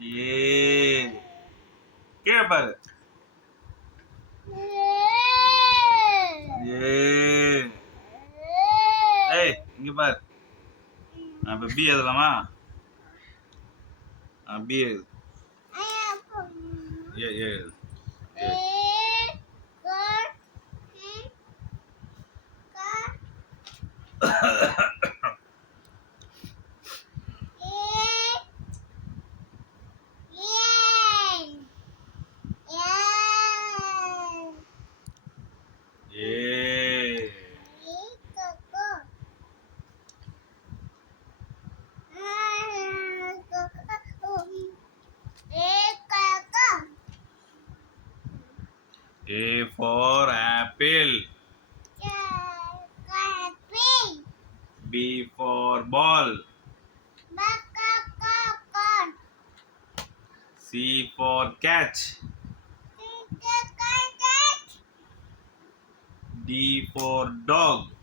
ஏ கீழே பாரு. ஏ ஏய் இங்க பாரு. அப்ப பி எழுதலாமா? பி எழுது. ஏ ஏ எழுது. ஏ. ஏ A for apple. B for ball. C for catch. D for dog.